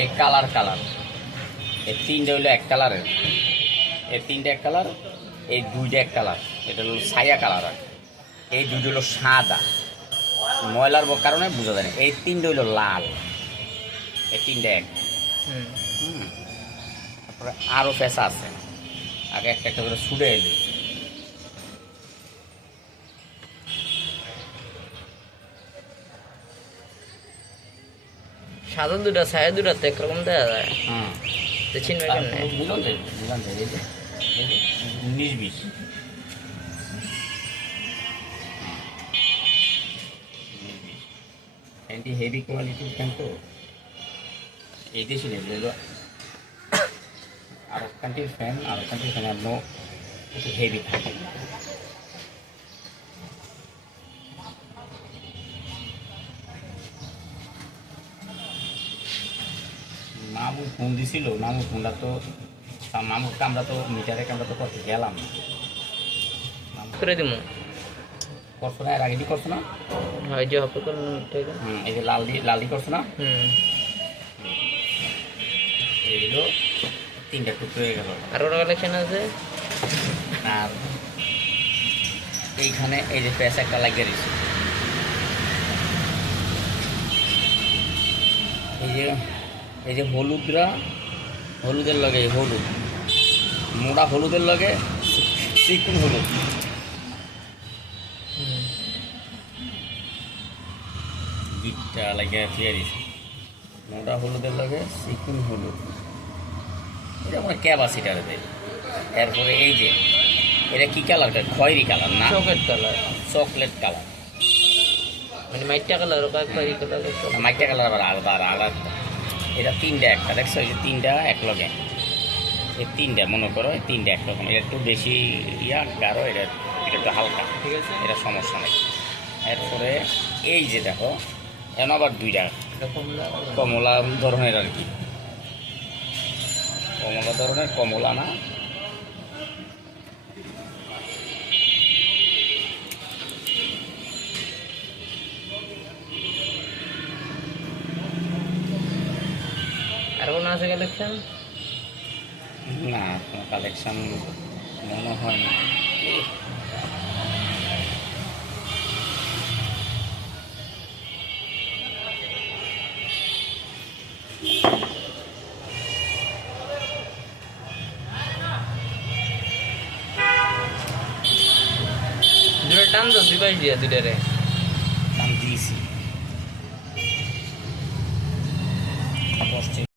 এই colour colour এই তিনটে হইলো এক কালারের, এই তিনটে এক কালার, এই দুইটা এক কালার, এটা হলো ছায়া কালার। আর এই দুইটা হলো সাদা, ময়লার কারণে বোঝা যায় না। এই তিনটে হইলো লাল, এই তিনটে এক। তারপরে আরও পেঁচা আছে, আগে একটা একটা করে ছুটে এলি। সাদা দুটা ছায়া দুটা তো একরকম দেখা যায়। তো চিনবে কেমনে? মিলন যায়, মিলন যায়। এই যে 19-20 অ্যান্টি হেভি কোয়ালিটির ফ্যান তো এই দেশি নেই, এগুলো আরব কান্ট্রির ফ্যান। আরব কান্ট্রির ফ্যান আর একটু হেভি থাকে। মামু ফোন দিছিল, মামুর ফোনটা তো মামুর কামরা তো মিটারে কামরা তো করতে গেলাম করে দিব। করছো না? এর আগে দিয়ে করছো না? হয় যে হবে করুন। এই যে লাল দিয়ে করছো না? এইগুলো তিনটা টুকরো হয়ে গেল। আর ওটা কালেকশন আছে। আর এইখানে এই যে প্যাচ একটা লাগিয়ে দিচ্ছে, এই যে হলুদরা, হলুদের লগে হলুদ, মোটা হলুদের লগে চিকুন হলুদ, গিটটা লাগিয়ে ফিরে দিচ্ছে। মোটা হলুদের লগে চিকুন হলুদ, এটা আমরা ক্যাপাসিটারে দেয়। এরপরে এই যে এটা কি কালারটা? খয়েরি কালার না? Chocolate colour. চকলেট কালার মানে মাইটা কালার, খয়েরি কালার। মাইটা কালার আবার আলাদা আলাদা। এটা তিনটা একটা, দেখছো? এই যে তিনটা এক লগে, এই তিনটা মনে করো এই তিনটা একরকম। এটা একটু বেশি গাঢ়, এটা একটু হালকা, ঠিক আছে, এটা সমস্যা নেই। এরপরে এই যে দেখো এখন আবার দুইটা কমলা ধরনের আর কি, কমলা ধরনের, কমলা না আর কোনো আছে কালেকশন? না, কোনো কালেকশন মনে হয় না। দুটো টান তো দুই পাশ দিয়া দুটারে দাম দিয়েছি।